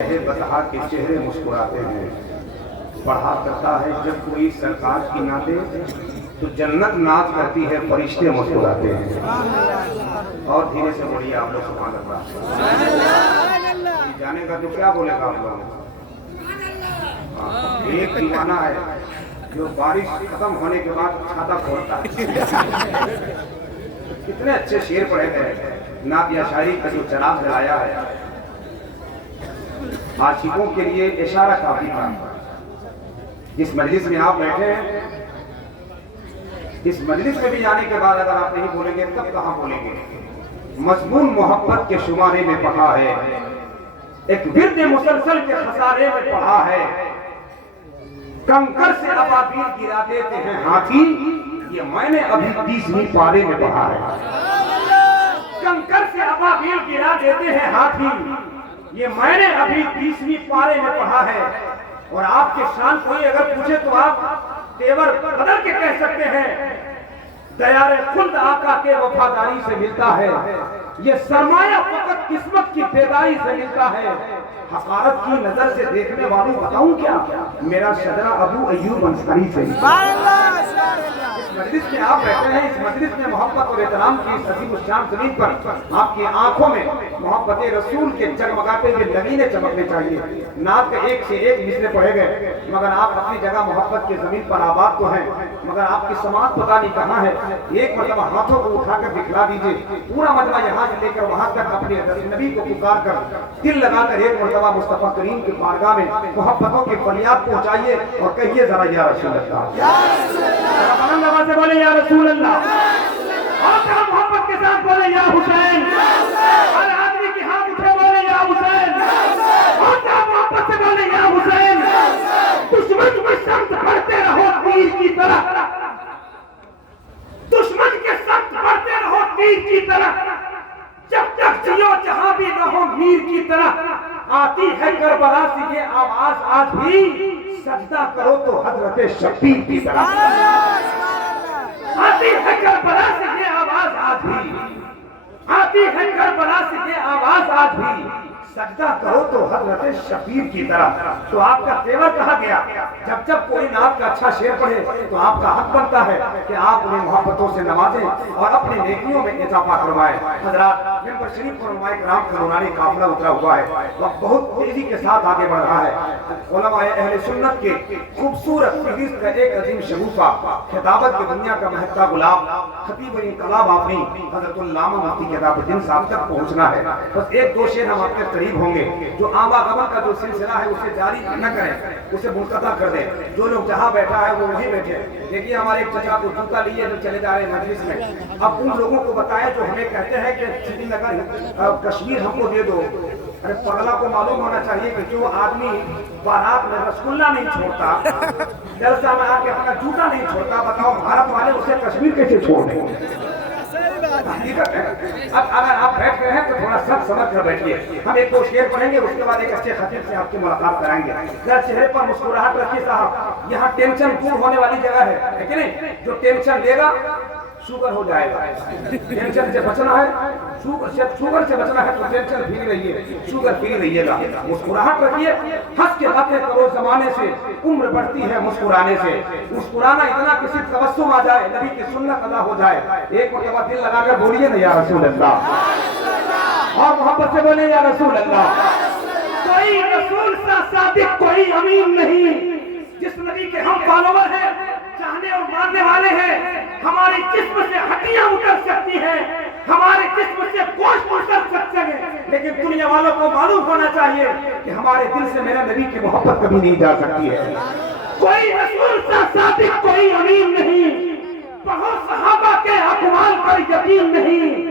بطحا کے چہرے مسکراتے ہیں، پڑھا کرتا ہے جب کوئی سرکار کی نعتیں تو جنت ناز کرتی ہے، فرشتے مسکراتے ہیں۔ اور دھیرے سے بولیے آپ لوگ سبحان اللہ۔ جانے کا تو کیا بولے گا آپ لوگ؟ ایک دیوانہ ہے جو بارش ختم ہونے کے بعد چھاتا کھولتا ہے۔ کتنے اچھے شعر پڑھے گئے، نعت یا شاعری کا جو چراغ جلایا ہے، عاشقوں کے لیے اشارہ کافی تھا۔ اس مجلس میں آپ بیٹھے ہیں، اس مجلس میں بھی جانے کے بعد اگر آپ نہیں بولیں گے تب کہاں بولیں گے؟ مضمون محبت کے شمارے میں پڑھا ہے، ایک ورد مسلسل کے خسارے میں پڑھا ہے، کنکر سے ابابیل گرا دیتے ہیں ہاتھی، یہ میں نے ابھی 30ویں پارے میں پڑھا ہے۔ کنکر سے ابابیل گرا دیتے ہیں ہاتھی، یہ میں نے ابھی 30ویں پارے میں پڑھا ہے۔ اور آپ کے شان کوئی اگر پوچھے تو آپ تیور بدل کے کہہ سکتے ہیں، دیار خلد آقا کے وفاداری سے ملتا ہے، یہ سرمایہ فقط قسمت کی بیداری سے ملتا ہے۔ حقارت کی نظر سے دیکھنے والوں بتاؤں کیا، میرا شجرہ ابو ایوب انصاری سے۔ اس مجلس میں آپ بیٹھے ہیں، اس مجلس میں محبت اور احترام کی اس عظیم الشان زمین پر آپ کی آنکھوں میں محبت رسول کے جگمگاتے ہوئے لگینے چمکنے چاہیے۔ نعت کے ایک سے ایک مصرے پڑھے گئے، مگر آپ اپنی جگہ محبت کی زمین پر آباد تو ہیں، مگر آپ کی سماعت پتہ نہیں کہاں ہے۔ ایک مرتبہ ہاتھوں کو اٹھا کر دکھلا دیجئے، پورا مجمع یہاں سے لے کر وہاں تک اپنے نبی کو پکار کر دل لگا کر ایک مرتبہ مصطفیٰ کریم کی بارگاہ میں محبتوں کی فریاد پہنچائیے اور کہیے ذرا یا رسول اللہ، بلند آواز سے بولے یا رسول اللہ، اور ذرا محبت کے ساتھ بولے یا حسین، ہر آدمی کی ہاتھ اٹھے بولے یا حسین، اور ذرا محبت سے بولے یا حسین۔ دشمن کے سخت بڑھتے رہو تیر کی طرح، دشمن کے سخت بڑھتے رہو تیر کی طرح، جب تک جیو جہاں بھی رہو میر کی طرح۔ آتی ہے کربلا سے یہ آواز آج بھی، سجدہ کرو تو حضرت شبیر کی طرح۔ آتی ہے کربلا سے یہ آواز آج بھی، آتی ہے کربلا سے یہ آواز آج بھی، سجدہ کرو تو حضرت شبیر کی طرح۔ تو آپ کا تیور کہا گیا، جب جب کوئی نعت کا اچھا شعر پڑھے تو آپ کا حق بنتا ہے کہ آپ انہیں محبتوں سے نوازیں اور اپنی نیکیوں میں اضافہ کروائیں۔ حضرات، ممبر شریف پر علماء کرام کا نورانی قافلہ اترا ہوا ہے، وقت بہت تیزی کے ساتھ آگے بڑھ رہا ہے۔ علماء اہل سنت کے خوبصورت فہرست کا ایک عظیم شگوفہ، خطابت کی دنیا کا مہکتا گلاب، خطیب انقلاب آفرین حضرت علامہ مفتی کتاب الدین صاحب تک پہنچنا ہے۔ بس ایک دو شعر ہم آپ کے قریب ہوں گے، جو آواگمن کا جو سلسلہ ہے اسے جاری نہ کریں، اسے منقطع کر دیں۔ جو لوگ جہاں بیٹھا ہے وہ وہیں بیٹھے۔ دیکھیے ہمارے ایک چچا کو جوتا لیے جو چلے جا رہے ہیں مجلس میں، اب ان لوگوں کو بتایا جو ہمیں کہتے ہیں کہ سری نگر کشمیر ہم کو دے دو۔ ارے پگلا کو معلوم ہونا چاہیے کہ جو آدمی بارات میں رسگلہ نہیں چھوڑتا، جلسہ میں آ کے اپنا جوتا نہیں چھوڑتا، بتاؤ بھارت والے اسے کشمیر کیسے چھوڑ دیں؟ حقیقت ہے۔ اب اگر آپ بیٹھ گئے ہیں تو تھوڑا سب سمجھ کر بیٹھیے۔ ہم ایک دو شعر پڑھیں گے، اس کے بعد ایک اچھے خطیب سے آپ کی ملاقات کرائیں گے۔ ذرا چہرے پر مسکراہٹ رکھیے صاحب، یہاں ٹینشن دور ہونے والی جگہ ہے کہ نہیں؟ جو ٹینشن لے گا شوگر ہو جائے گا۔ ٹینشن سے بچنا ہے، شوگر سے بچنا ہے تو ٹینشن فری رہیے، شوگر فری رہیے گا۔ مسکراہٹ رکھیے، ہنس کے باتیں کرو زمانے سے، عمر بڑھتی ہے مسکرانے سے۔ مسکرانا اتنا کسی تبسم آ جائے، نبی کی سنت ادا ہو جائے۔ ایک مرتبہ دل لگا کر بولیے نا یا رسول اللہ، اور محبت سے بولے یا رسول اللہ۔ کوئی رسول سا صادق کوئی امین نہیں، جس نبی کے ہم فالوور ہیں، چاہنے اور ماننے والے ہیں۔ ہماری جسم سے ہڈیاں اتر سکتی ہیں، ہمارے جسم سے گوشت اتر سکتے ہیں، لیکن دنیا والوں کو معلوم ہونا چاہیے کہ ہمارے دل سے میرے نبی کی محبت کبھی نہیں جا سکتی ہے۔ کوئی رسول سا صادق کوئی امین نہیں، بہت صحابہ کے اقوال پر یقین نہیں،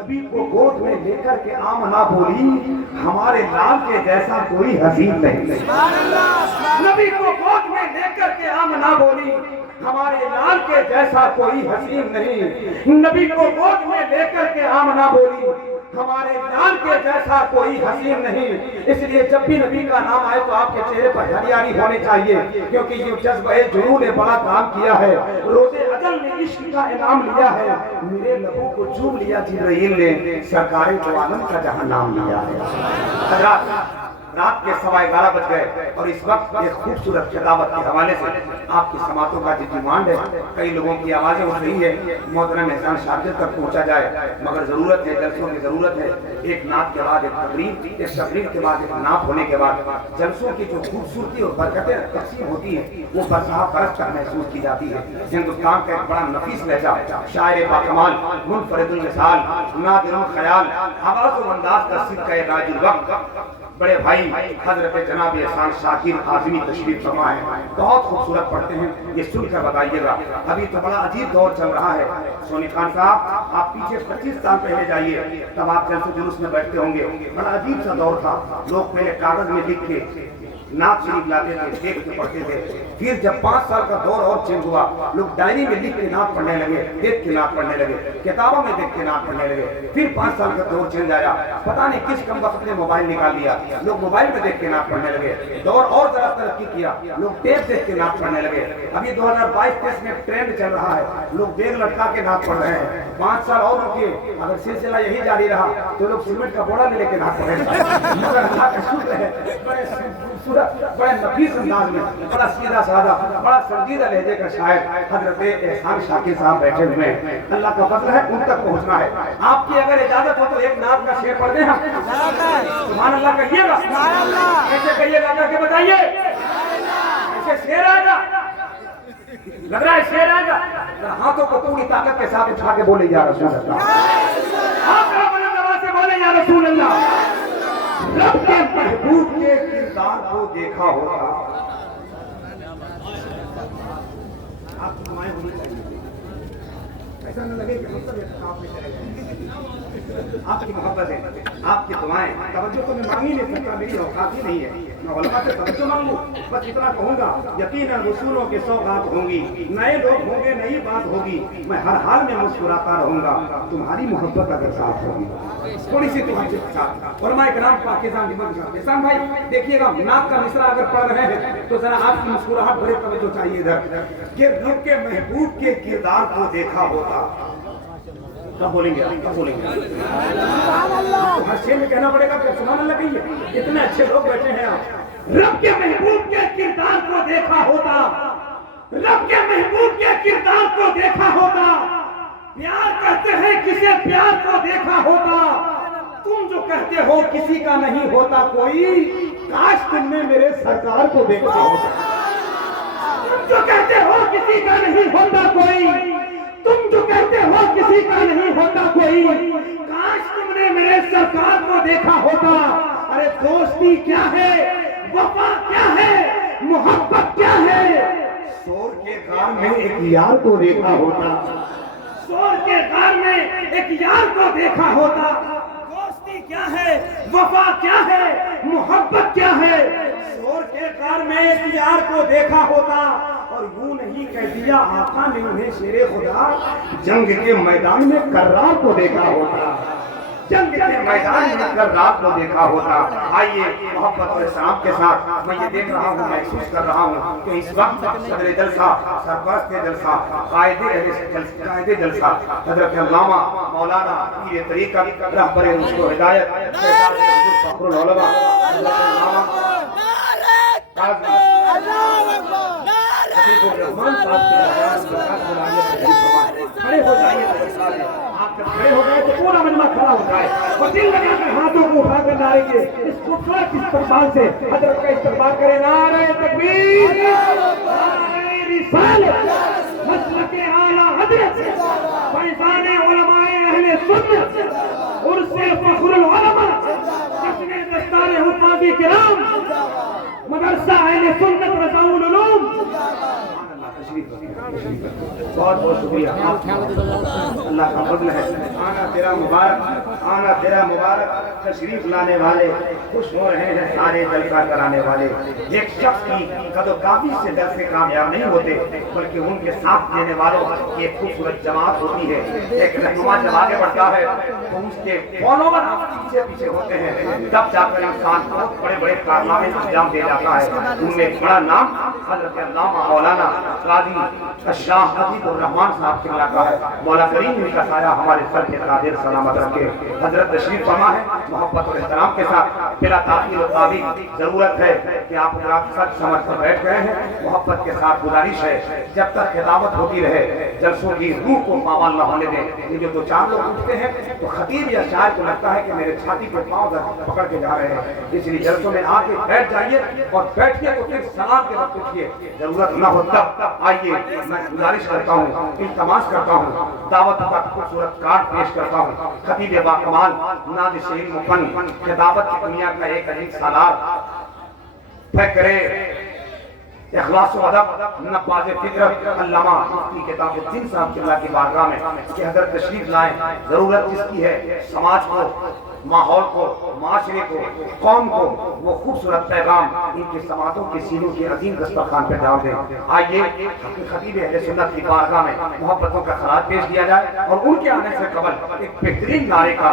نبی کو گود میں لے کر کے آمنہ بولی ہمارے لال کے جیسا کوئی حسین نہیں۔ نبی کو گود میں لے کر کے آمنہ بولی ہمارے لال کے جیسا کوئی حسین نہیں۔ نبی کو گود میں لے کر کے آمنہ بولی ہمارے لال کے جیسا کوئی حسین نہیں۔ اس لیے جب بھی نبی کا نام آئے تو آپ کے چہرے پر ہریالی ہونی چاہیے، کیونکہ یہ جذبہ جنون نے بڑا کام کیا ہے۔ روزے اجل نے عشق کا انعام لیا ہے، میرے لبوں کو چوم لیا جبرائیل نے، سرکار دو عالم کا جہاں نام لیا ہے۔ حضرات، رات کے 11:15 بج گئے اور اس وقت ایک خوبصورت خطابت کے حوالے سے آپ کی سماعتوں کا جو ڈیمانڈ ہے، کئی لوگوں کی آوازیں اٹھ رہی ہے، محترم احسان شاکر تک پہنچا جائے، مگر ضرورت ہے، جلسوں کی ضرورت ہے، ایک نعت کے بعد ایک تقریر کے بعد ایک نعت ہونے کے بعد جلسوں کی جو خوبصورتی اور برکتیں تقسیم ہوتی ہیں وہ برسہ برس تک محسوس کی جاتی ہے۔ ہندوستان کا ایک بڑا نفیس لہجہ، شاعر باکمال، منفرد المثال، نادر الخیال، آواز و انداز کا صدقہ راج الوقت بڑے بھائی حضرت جناب احسان شاکر اعظمی تشریف فرما ہے، بہت خوبصورت پڑھتے ہیں، یہ سن کر بتائیے گا۔ ابھی تو بڑا عجیب دور چل رہا ہے سونی خان صاحب، آپ پیچھے 25 سال پہلے جائیے، تب آپ جلسے جلوس میں بیٹھتے ہوں گے، بڑا عجیب سا دور تھا، لوگ پہلے کاغذ میں لکھ کے نعت شریف لاتے تھے، دیکھ کے پڑھتے تھے، پھر جب 5 سال کا دور اور چینج ہوا، لوگ ڈائری میں لکھ کے نعت پڑھنے لگے، دیکھ کے نعت پڑھنے لگے، کتابوں میں دیکھ کے نعت پڑھنے لگے، پھر 5 سال کا دور چینج آیا، پتہ نہیں کس کم وقت نے موبائل نکال لیا، لوگ موبائل میں دیکھ کے نعت پڑھنے لگے، دور اور ذرا ترقی کیا، لوگ ٹیپ دیکھ کے نعت پڑھنے لگے، ابھی 2022-23 میں ٹرینڈ چل رہا ہے، لوگ بیگ لٹکا کے نعت پڑھ رہے ہیں، 5 سال اور رکیے، اگر سلسلہ یہی جاری رہا تو لوگ سیمنٹ کا بوڑا لے کے نعت پڑھیں گے، مگر اللہ کا شکر ہے، بڑے خوبصورت، بڑے نفیس انداز میں، بڑا سیدھا سادہ، بڑا سنجیدہ لہجے کا شاعر حضرت احسان شاکر صاحب بیٹھے ہوئے ہیں، اللہ کا فضل ہے ان تک پہنچنا ہے۔ آپ کی اگر اجازت ہو تو ایک نعت کا شعر پڑھ دیں ہم، سبحان اللہ کہیے گا، کیسے کہیے گا کہ بتائیے، ایسے شعر آئے گا، لگ رہا ہے شعر آئے گا، ہاتھوں کو پوری طاقت کے ساتھ اٹھا کے بولے یا رسول اللہ، ہاتھ کو بلند آواز سے بولے یا رسول اللہ۔ رب کے محبوب کے کردار کو دیکھا ہوگا، آپ کی دعائیں ہونی چاہیے، ایسا نہ لگے کہ مطلب آپ میں چلے جائیں، آپ کی محبت ہے، آپ کی دعائیں، توجہ تو میں مانگ ہی نہیں سکتا، میری اوقات ہی نہیں ہے، میں علماء سے توجہ مانگوں، بس اتنا کہوں گا، یقیناً رسولوں کے سوغات ہوں گی، نئے لوگ ہوں گے، نئی بات ہوگی، میں ہر حال میں مسکراتا رہوں گا، تمہاری محبت اگر ساتھ ہوگی، تھوڑی سی تمہاری ساتھ۔ علماء کرام پاکستان احسان بھائی دیکھیے گا، نعت کا مصرع اگر پڑھ رہے ہیں تو ذرا آپ کی مسکراہٹ بڑے توجہ چاہیے ادھر، کہ رب کے محبوب کے کردار کو دیکھا ہوتا، کب بولیں گے، کب بولیں گے، ہر شے میں کہنا پڑے گا کہ سبحان اللہ کہیے، اتنے اچھے لوگ بیٹھے ہیں آپ، رب کے محبوب کے کردار کو دیکھا ہوتا، رب کے محبوب کے کردار کو دیکھا ہوتا، پیار کرتے ہیں کسے پیار کو دیکھا ہوتا، تم جو کہتے ہو کسی کا نہیں ہوتا کوئی، کاش تم نے میرے سرکار کو دیکھا ہوتا، تم جو کہتے ہو کسی کا نہیں ہوتا کوئی، تم جو کہتے ہو کسی کا نہیں ہوتا کوئی، کاش تم نے میرے سرکار کو دیکھا ہوتا۔ ارے دوستی کیا ہے، وفا کیا ہے، محبت کیا ہے، شور کے غار میں ایک یار کو دیکھا ہوتا، شور کے غار میں ایک یار کو دیکھا ہوتا، دوستی کیا ہے، وفا کیا ہے، محبت کیا ہے، شور کے غار میں ایک یار کو دیکھا ہوتا، اور یوں نہیں کہہ دیا آقا نے انہیں شیر خدا، جنگ کے میدان میں کرار کو دیکھا ہوتا، جنگ کے میدان میں کرار کو دیکھا ہوتا۔ آئیے محبت اور احترام کے ساتھ، میں یہ دیکھ رہا ہوں، محسوس کر رہا ہوں کہ اس وقت صدر جلسہ، سرپرست جلسہ، قائد جلسہ حضرت علامہ مولانا پیر طریقت رہبر رشد و ہدایت فخر العلماء حضرت علامہ کھڑے ہو جائیے، آپ جب کھڑے ہو گئے تو پورا مجمع کھڑا ہو جائے اور دل لگا کر ہاتھوں کو اٹھا کر نعرے کے اس خوبصورت استقبال سے حضرت کا استقبال کرے، نعرہ تکبیر، نعرہ رسالت، مسلک اعلیٰ حضرت، فیضان علماء اہل سنت، عرس فخر العلماء، جشن دستار حفاظ کرام، مدرسہ اہل سنت رضاء العلوم۔ بہت بہت شکریہ، اللہ کا فضل ہے، آنا تیرا مبارک، آنا تیرا مبارک، تشریف لانے والے خوش ہو رہے ہیں سارے جلسہ کرانے والے، ایک شخص کی قد و کافی سے در سے کامیاب نہیں ہوتے بلکہ ان کے ساتھ دینے والوں کی ایک خوبصورت جماعت ہوتی ہے، ایک رہنما جب آگے بڑھتا ہے تو اس کے فالوور پیچھے پیچھے ہوتے ہیں، تب جا کر انسان بہت بڑے بڑے کارنامے انجام دے جاتا ہے۔ ان میں ایک بڑا نام حضرت علامہ مولانا قاضی شاہ حبیب الرحمان صاحب کے علاقہ ہے، مولا کریم ان کا سایہ ہمارے سر کے قادر سلامت رکھے۔ حضرت تشریف فرما ہے، محبت اور احترام کے ساتھ بلا تاخیر و تعویق ضرورت ہے کہ آپ حضرات سچ سمجھ کر بیٹھ گئے ہیں. محبت کے ساتھ گزارش ہے جب تک خطابت ہوتی رہے جلسوں کی روح کو پامال نہ ہونے دیں. یہ جو دو چار لوگ اٹھتے ہیں تو خطیب یا شاعر کو لگتا ہے کہ میرے چھاتی پہ پاؤں پکڑ کے جا رہے ہیں. اس لیے جلسوں میں آ کے بیٹھ جائیے اور بیٹھ کے تو پھر سلام کے وقت اٹھیے. ضرورت نہ ہو تب آئیے. میں گزارش کرتا ہوں, التماس کرتا ہوں, دعوت کا خوبصورت کارڈ پیش کرتا ہوں. خطیب باکمال ناز شہید مفن خطابت کی دنیا کا ایک عظیم سالار فکر اخلاص و ادب نباز فطرت علامہ مفتی کتاب الدین صاحب قبلہ کی بارگاہ میں کہ حضرت تشریف لائیں. ضرورت جس کی ہے سماج کو, ماحول کو, معاشرے کو, قوم کو وہ خوبصورت پیغام ان کی سماعتوں کے سینوں کے عظیم دسترخوان پہ ڈال دیں. آئیے خطیب اہل سنت کی بارگاہ میں محبتوں کا خراج پیش کیا جائے اور ان کے آنے سے قبل ایک بہترین نعرے کا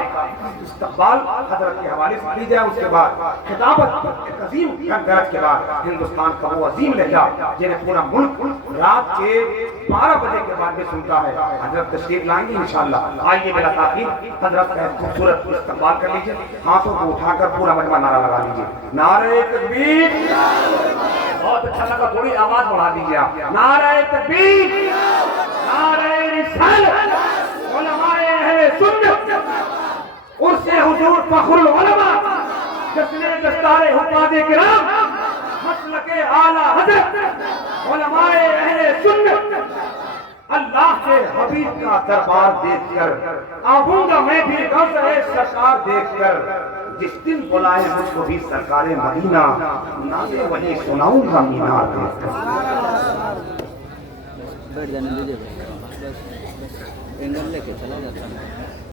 استقبال حضرت کے حوالے سے کی جائے. اس کے بعد خطابت ایک عظیم گرج کے بعد ہندوستان کا وہ عظیم لہجہ جنہیں پورا ملک رات کے 12 بجے کے بعد میں سنتا ہے حضرت تشریف لائیں گے انشاءاللہ. آئیے بلا تاخیر حضرت کا خوبصورت استقبال کر لیجئے. ہاتھوں کو اٹھا کر پورا مجمع نعرہ لگا لیجئے. نعرہ تکبیر. بہت اچھا لگا, تھوڑی آواز بڑھا دیجئے آپ. نعرہ تکبیر, نعرہ رسالت, علماء اہل سنت, عرس حضور فخر العلماء, جشن دستار حفاظ کرام, مسلک اعلی حضرت, علماء اہل سنت. اللہ کے حبیب کا دربار دیکھ کر آؤں گا میں بھی غوث سرکار دیکھ کر. جس دن بلائے مجھ کو بھی سرکار مدینہ, ناز ولی سناؤں گا مینار دیکھ کر. بیٹھ جانے دیجیے, اینگل لے کے چلا جاتا ہے.